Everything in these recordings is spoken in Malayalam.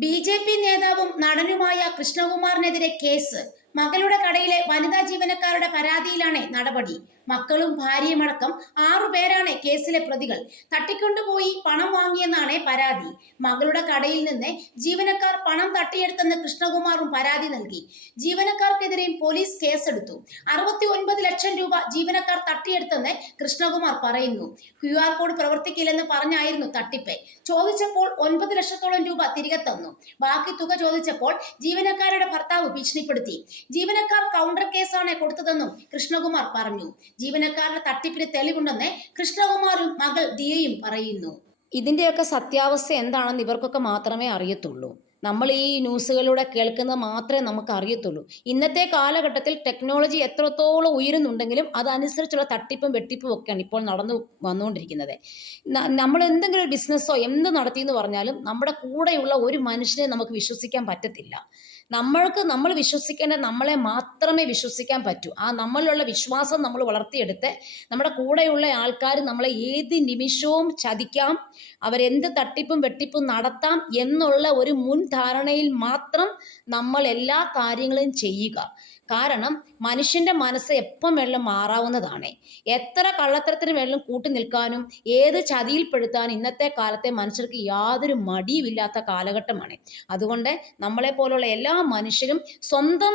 ബി.ജെ.പി. നേതാവും നടനുമായ കൃഷ്ണകുമാറിനെതിരെ കേസ്. മകളുടെ കടയിലെ വനിതാ ജീവനക്കാരുടെ പരാതിയിലാണ് നടപടി. മക്കളും ഭാര്യയുമടക്കം 6 പേരാണ് കേസിലെ പ്രതികൾ. തട്ടിക്കൊണ്ടുപോയി പണം വാങ്ങിയെന്നാണ് പരാതി. മകളുടെ കടയിൽ നിന്ന് ജീവനക്കാർ പണം തട്ടിയെടുത്തെന്ന് കൃഷ്ണകുമാറും പരാതി നൽകി. ജീവനക്കാർക്കെതിരെയും പോലീസ് കേസെടുത്തു. 69 ലക്ഷം രൂപ ജീവനക്കാർ തട്ടിയെടുത്തെന്ന് കൃഷ്ണകുമാർ പറയുന്നു. QR കോഡ് പ്രവർത്തിക്കില്ലെന്ന് പറഞ്ഞായിരുന്നു തട്ടിപ്പ്. ചോദിച്ചപ്പോൾ 9 ലക്ഷത്തോളം രൂപ തിരികെ തന്നു. ബാക്കി തുക ചോദിച്ചപ്പോൾ ജീവനക്കാരുടെ ഭർത്താവ് ഭീഷണിപ്പെടുത്തി. ജീവനക്കാർ കൗണ്ടർ കേസാണ് കൊടുത്തതെന്നും കൃഷ്ണകുമാർ പറഞ്ഞു. ജീവനക്കാരുടെ തട്ടിപ്പിന് തെളിവുണ്ടെന്ന് കൃഷ്ണകുമാറും മകൾ ദിയയും പറയുന്നു. ഇതിൻ്റെയൊക്കെ സത്യാവസ്ഥ എന്താണെന്ന് ഇവർക്കൊക്കെ മാത്രമേ അറിയത്തുള്ളൂ. നമ്മൾ ഈ ന്യൂസുകളിലൂടെ കേൾക്കുന്നത് മാത്രമേ നമുക്ക് അറിയത്തുള്ളൂ. ഇന്നത്തെ കാലഘട്ടത്തിൽ ടെക്നോളജി എത്രത്തോളം ഉയരുന്നുണ്ടെങ്കിലും അതനുസരിച്ചുള്ള തട്ടിപ്പും വെട്ടിപ്പും ഒക്കെയാണ് ഇപ്പോൾ നടന്നു വന്നുകൊണ്ടിരിക്കുന്നത്. നമ്മൾ എന്തെങ്കിലും ഒരു ബിസിനസ്സോ എന്ത് നടത്തിയെന്ന് പറഞ്ഞാലും നമ്മുടെ കൂടെയുള്ള ഒരു മനുഷ്യനെ നമുക്ക് വിശ്വസിക്കാൻ പറ്റത്തില്ല. നമ്മൾ വിശ്വസിക്കേണ്ട നമ്മളെ മാത്രമേ വിശ്വസിക്കാൻ പറ്റൂ. ആ നമ്മളിലുള്ള വിശ്വാസം നമ്മൾ വളർത്തിയെടുത്ത് നമ്മുടെ കൂടെയുള്ള ആൾക്കാർ നമ്മളെ ഏത് നിമിഷവും ചതിക്കാം, അവരെന്ത് തട്ടിപ്പും വെട്ടിപ്പും നടത്താം എന്നുള്ള ഒരു മുൻധാരണയിൽ മാത്രം നമ്മൾ എല്ലാ കാര്യങ്ങളും ചെയ്യുക. കാരണം മനുഷ്യൻ്റെ മനസ്സ് എപ്പം വേണമെങ്കിലും മാറാവുന്നതാണ്. എത്ര കള്ളത്തരത്തിന് വേണമെങ്കിലും കൂട്ടി നിൽക്കാനും ഏത് ചതിയിൽപ്പെടുത്താനും ഇന്നത്തെ കാലത്തെ മനുഷ്യർക്ക് യാതൊരു മടിയുമില്ലാത്ത കാലഘട്ടമാണ്. അതുകൊണ്ട് നമ്മളെപ്പോലുള്ള എല്ലാ മനുഷ്യരും സ്വന്തം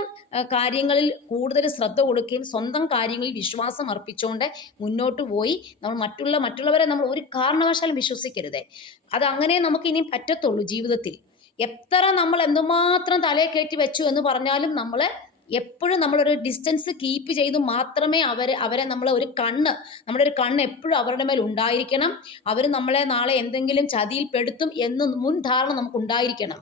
കാര്യങ്ങളിൽ കൂടുതൽ ശ്രദ്ധ കൊടുക്കുകയും സ്വന്തം കാര്യങ്ങളിൽ വിശ്വാസം അർപ്പിച്ചുകൊണ്ട് മുന്നോട്ട് പോയി നമ്മൾ മറ്റുള്ളവരെ നമ്മൾ ഒരു കാരണവശാലും വിശ്വസിക്കരുത്. അതങ്ങനെ നമുക്ക് ഇനിയും പറ്റത്തുള്ളൂ ജീവിതത്തിൽ. എത്ര നമ്മൾ എന്തുമാത്രം തലയെ കയറ്റി വെച്ചു എന്ന് പറഞ്ഞാലും നമ്മൾ എപ്പോഴും നമ്മളൊരു ഡിസ്റ്റൻസ് കീപ്പ് ചെയ്ത് മാത്രമേ അവരെ നമ്മുടെ ഒരു കണ്ണ് എപ്പോഴും അവരുടെ മേൽ ഉണ്ടായിരിക്കണം. അവർ നമ്മളെ നാളെ എന്തെങ്കിലും ചതിയിൽ പെടുത്തും എന്ന് മുൻധാരണ നമുക്ക് ഉണ്ടായിരിക്കണം.